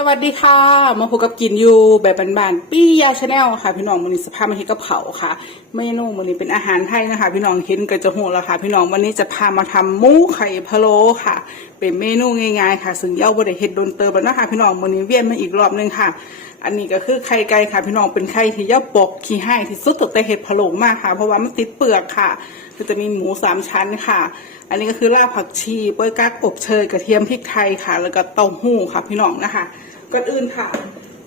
สวัสดีค่ะ มาพบกับกินอยู่แบบบานๆปี้ยาชาแนลค่ะ พี่น้องวันนี้สภาพมันเห็ดกระเพราค่ะเมนูวันนี้เป็นอาหารไทยนะคะ พี่น้องเห็นก็จะโหแล้วค่ะ พี่น้องวันนี้จะพามาทำหมูไข่พะโล้ค่ะ เป็นเมนูง่ายๆค่ะ ซึ่งเย้าบริเฮ็ดโดนเติมแล้วนะคะ พี่น้องวันนี้เวียนมาอีกรอบนึงค่ะ อันนี้ก็คือไข่ไก่ค่ะ พี่น้องเป็นไข่ที่เย้าปกขี้ให้ที่สุดตั้งแต่เห็ดพะโล้มากค่ะ เพราะว่ามันติดเปลือกค่ะก็จะมีหมูสามชั้นค่ะ อันนี้ก็คือรากผักชีโป้ยกักอบเชยกระเทียมพริกไทยค่ะ แล้วก็เต้าหู้ค่ะ พี่น้องนะคะ ก่อนอื่นค่ะ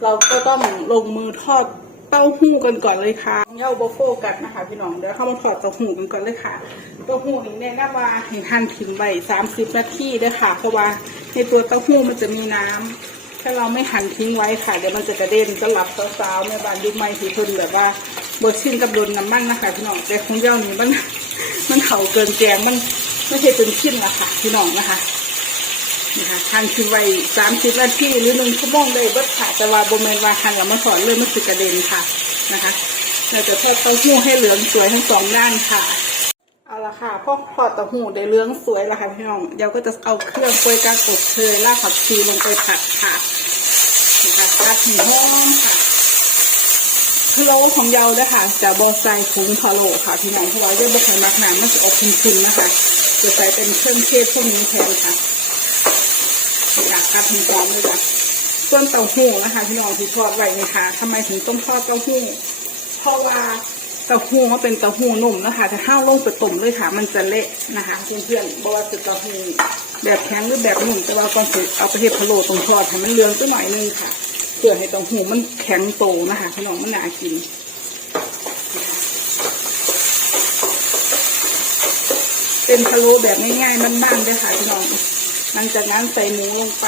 เราก็ต้องลงมือทอดเต้าหู้กันก่อนเลยค่ะเย้าโบโฟกัสนะคะพี่น้องเดี๋ยวเข้ามาทอดเต้าหู้กันก่อนเลยค่ะเต้าหู้นี่แนะนำว่าให้หั่นทิ้งไว้สามสิบนาทีเด้ค่ะ เพราะว่าในตัวเต้าหู้มันจะมีน้ำถ้าเราไม่หั่นทิ้งไว้ค่ะเดี๋ยวมันจะกระเด็นจะหลับสาวๆในบ้านยุคใหม่ที่เพิ่นแบบว่าบดชิ้นกับโดนน้ำมันนะคะพี่น้องแต่ของเย้านี่มันมันเห่าเกินแกงมันไม่ใช่เป็นชิ้นละค่ะพี่น้องนะคะ นะคะทานคือไว้สามสิบนาทีหรือหนึ่งชั่วโมงเลยเบิดค่ะแต่ว่าโบเมนวาทานกับมะสอนเลยมันสึกกระเด็นค่ะนะคะเราจะทอดเต้าหู้ให้เหลืองสวยทั้งสองด้านค่ะ เอาละค่ะพอทอดเต้าหู้ได้เหลืองสวยแล้วค่ะพี่น้องเดี๋ยวก็จะเอาเครื่องกล้วยกากบเชยรากผักชีลงไปผัดค่ะนะคะผัดให้หอมค่ะพะโล้ของเยาด้วยค่ะจะบอใส่ถุงพะโล้ค่ะพี่น้องเพราะว่าเรื่องบะไข่มักหนามมันจะออกคุ้นๆนะคะจะใส่เป็นเครื่องเทศพวกนี้แทนค่ะ อยากกัดหมูกรอบเลยจ้ะส่วนเต้าหู้นะคะพี่น้องที่ทอดไว้นี่ค่ะทำไมถึงต้องทอดเต้าหู้ เพราะว่าเต้าหู้มันเป็นเต้าหู้นุ่มนะคะถ้าห้าวลงไปต้มเลยค่ะ มันจะเละนะคะเพื่อนๆบอกว่าเป็นเต้าหู้แบบแข็งหรือแบบนุ่มแต่ว่าก่อนจะเอาไปเฮ็ดพะโล้ตรงทอดให้มันเลืองสักหน่อยนึงค่ะเพื่อให้เต้าหู้มันแข็งโตนะคะพี่น้องมันน่ากินเป็นพะโล้แบบง่ายๆมันบ้านๆเลยค่ะพี่น้อง หลังจากนั้นใส่หมูลงไป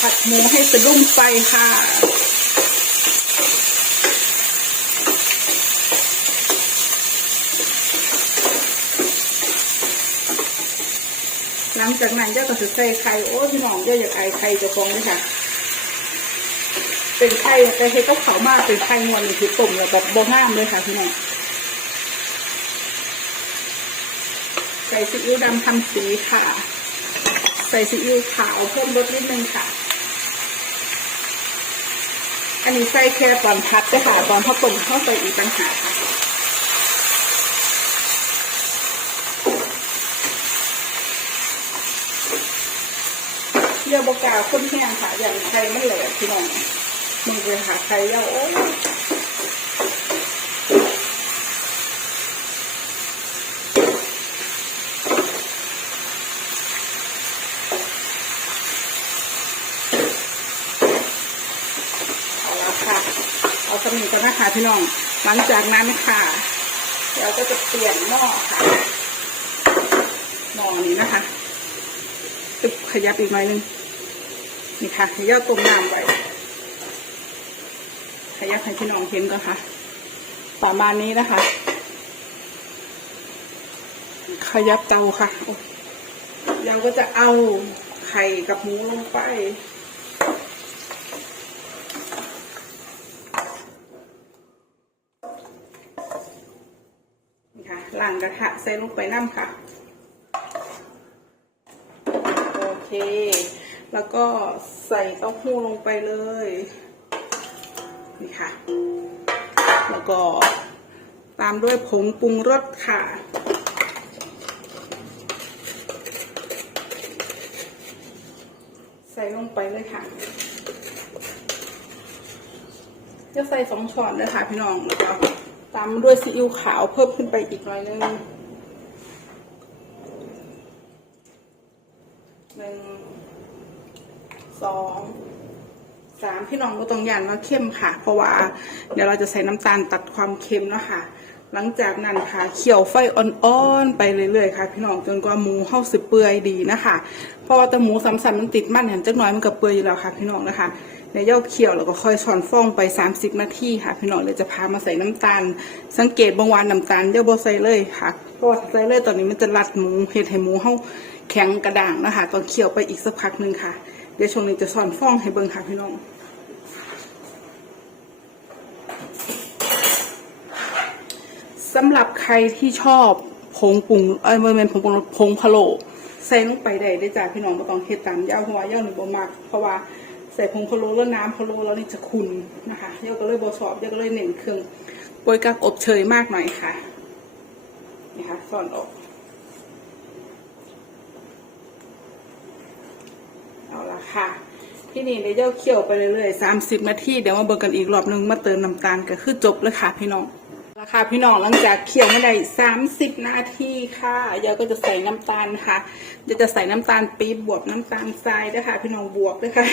ผัดหมูให้สะดุ้งไฟค่ะ งจากนั้นเจ้าก็จะใส่ไข่โอ้พี่น้องเจ้าอยากไอไข่จะฟองเลยค่ะ เป็นไข่แต่เฮ็ดก็เขาวมากเป็นไข่งวนนี่คือต้มแล้วแบบบ่งามเลยค่ะพี่น้องใส่ซีอิ๊วดำทำสีค่ะ ใส่ซีอิ๊วขาวเพิ่มรสนิดนึงค่ะ อันนี้ใส่แค่ตอนพัดด้วยค่ะตอนพอต้มเข้าใส่อีกต่างหาก ค่ะเรียบกาคนแห้งค่ะอย่างไทยไม่เหลวพี่น้องมึงไปหาใครเย้าโอ้เอาละค่ะเอาสมิงกันนะคะพี่น้อง หลังจากนั้นค่ะเราก็จะเปลี่ยนหม้อค่ะ หม้อนี้นะคะตึบขยับอีกหน่อยนึง นี่ค่ะขยับต้มน้ำไว้ขยับให้พี่น้องเห็นก่อนค่ะ ประมาณนี้นะคะ ขยับเตาค่ะ เราก็จะเอาไข่กับหมูลงไปนี่ค่ะล้างกระทะใส่ลงไปน้ำค่ะ โอเค แล้วก็ใส่เต้าหู้ลงไปเลย นี่ค่ะ แล้วก็ตามด้วยผงปรุงรสค่ะ ใส่ลงไปเลยค่ะจะใส่สองช้อนเลยค่ะพี่น้องแล้วก็ตามด้วยซีอิ๊วขาวเพิ่มขึ้นไปอีกหน่อยนึงหนึ่ง สองสามพี่น้องก็ต้องยันว่าเข้มค่ะ เพราะว่า เดี๋ยวเราจะใส่น้ำตาลตัดความเค็มเนาะค่ะ หลังจากนั้นค่ะเคี่ยวไฟอ่อนๆไปเรื่อยๆค่ะ พี่น้องจนกว่าหมูเข้าสิเปื่อยดีนะคะเพราะว่าแต่หมูซ้ำๆมันติดมันเห็นจักน่อยมันก็เปื่อยอยู่แล้วค่ะ พี่น้องนะคะเดี๋ยวย่าเคี่ยวแล้วก็ค่อยช้อนฟองไป 30 นาทีค่ะ พี่น้องเลยจะพามาใส่น้ำตาล สังเกตบางวันน้ำตาลเดี๋ยวโบใส่เลยค่ะเพราะว่าใส่เลยตอนนี้มันจะรัดหมูเห็ดให้หมูเข้า แข็งกระด้างนะคะตอนเคี่ยวไปอีกสักพักหนึ่งค่ะ เดี๋ยวช่วงนี้จะสอนฟ้องให้เบิ่งค่ะพี่น้องสำหรับใครที่ชอบผงปรุงเอ้ยไม่เป็นผงปรุงผงพะโล้ใส่ลงไปได้ได้จ้าพี่น้องไม่ต้องเฮ็ดตามยาวเพราะว่าย่าหนึ่งบ่มักเพราะว่าใส่ผงพะโล้แล้วน้ำพะโล้แล้วนี่จะขุ่นนะคะย่าก็เลยบ่ชอบย่าก็เลยเน้นเครื่องโปรยกักอบเชยมากหน่อยค่ะนี่ค่ะซ่อนออก เอาละ ค่ะ ที่นี่เดี๋ยวเคี่ยวไปเรื่อยๆสามสิบนาทีเดี๋ยวมาเบิ่งกันอีกรอบนึงมาเติมน้ำตาลก็คือจบแล้วค่ะพี่น้องราคาพี่น้องหลังจากเคี่ยวมาได้สามสิบนาทีค่ะเดี๋ยวก็จะใส่น้ำตาลค่ะเดี๋ยวจะใส่น้ำตาลปี๊บบวกน้ำตาลทรายด้วยค่ะ พี่น้องบวกด้วยค่ะ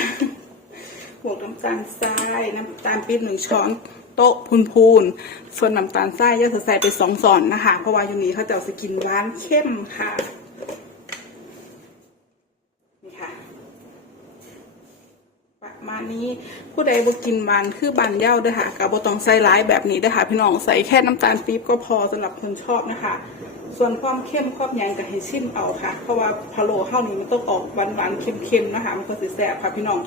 บวกน้ำตาลทรายน้ำตาลปี๊บหนึ่งช้อนโต๊ะพูนๆส่วนน้ำตาลทรายจะใส่ไปสองส่อนนะคะ เพราะว่าอยู่นี้เขาจะเอาสกินหวานเข้มค่ะนี่ค่ะ ประ มานี้ผู้ใดบ่กินมันคือบานเย้าเด้วยค่ะกับบ่ต้องใส่ร้ายแบบนี้เด้วยค่ะพี่น้องใส่แค่น้ำตาลปี๊บก็พอสำหรับคนชอบนะคะ ส่วนความเข้มความยังก็ให้ชิมเอาค่ะ เพราะว่าพะโล้ข้าวนี้มันต้องออกหวานๆเค็มๆนะคะมันก็สิแซ่บค่ะพี่น้อง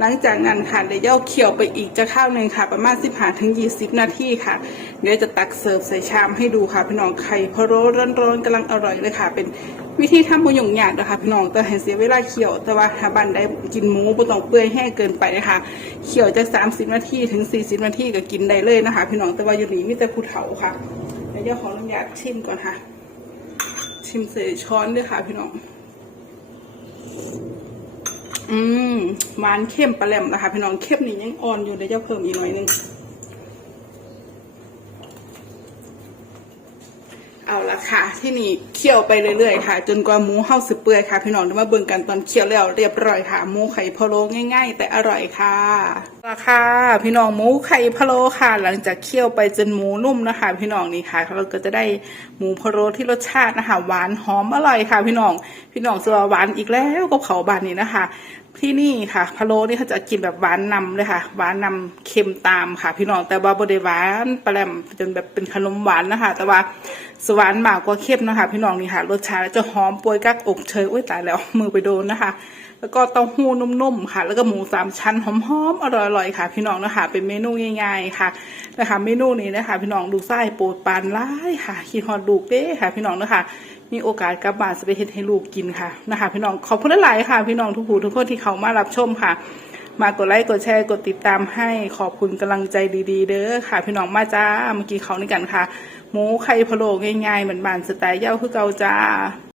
หลังจากนั้นค่ะเดี๋ยวย่าเคี่ยวไปอีกจะข้าวหนึ่งค่ะ ประมาณ15ถึง20นาทีค่ะ เดี๋ยวจะตักเสิร์ฟใส่ชามให้ดูค่ะพี่น้องไข่พะโล้ร้อนๆกำลังอร่อยเลยค่ะ เป็น วิธีทำบุญหยงหยาดนะคะพี่น้องแต่ให้เสียเวลาเคี่ยว แต่ว่าถ้าบ้านได้กินหมูบ่ต้องเปื่อยแห้งเกินไปนะคะเคี่ยวจะ30 นาทีถึง 40 นาทีก็กินได้เลยนะคะ พี่น้องแต่ว่าอยู่นี่มีแต่ผู้เฒ่าค่ะเดี๋ยวย่าขออนุญาตชิมก่อนค่ะ ชิมใส่ช้อนด้วยค่ะ พี่น้องอืมหวานเข้มปลาแหลมนะคะ พี่น้องเข้มนี่ยังอ่อนอยู่เดี๋ยวจะเพิ่มอีกหน่อยนึง เอาละ ค่ะ ที่นี่เคี่ยวไปเรื่อยๆค่ะ จนกว่าหมูเฮาสึเปื่อยค่ะ พี่น้องเดี๋ยวมาเบิ่งกันตอนเคี่ยวแล้วเรียบร้อยค่ะหมูไข่พะโล้ง่าย ๆ แต่อร่อยค่ะ ราคาพี่น้องหมูไข่พะโล้ค่ะ หลังจากเคี่ยวไปจนหมูนุ่มนะคะ พี่น้องนี่ค่ะเราก็จะได้หมูพะโล้ที่รสชาตินะคะหวานหอมอร่อยค่ะ พี่น้องพี่น้องจะหวานอีกแล้วก็เขาบานนี้นะคะ ที่นี่ค่ะพะโล้นี่เขาจะกินแบบหวานนำเลยค่ะหวานนำเค็มตามค่ะ พี่น้องแต่ว่าบไดหวานปลาแหลมจนแบบเป็นขนมหวานนะคะ แต่ว่าสวานมากกว่าเค็มนะคะ พี่น้องนี่ค่ะ รสชาติจะหอมปวยกักอกเชยอุ้ยตายแล้วมือไปโดนนะคะ แล้วก็เต้าหู้นุ่มๆค่ะ แล้วก็หมูสามชั้นหอมๆอร่อยๆค่ะ พี่น้องนะคะเป็นเมนูง่ายๆค่ะนะคะเมนูนี้นะคะ พี่น้องดูไส้โปรดปานร้ายค่ะคิดฮอดลูกเด้ค่ะ พี่น้องนะคะมีโอกาสกลับบ้านจะไปเฮ็ดให้ลูกกินค่ะนะคะ พี่น้องขอบคุณหลายๆค่ะ พี่น้องทุกผู้ทุกคนที่เขามารับชมค่ะ มากดไลค์กดแชร์กดติดตามให้ขอบคุณกำลังใจดีๆ เด้อค่ะ พี่น้องมาจ้าเมื่อกี้เขานี่กันค่ะหมูไข่พะโล้ง่ายๆเหมือนบ้านสไตล์เย้าคือเกาจ้า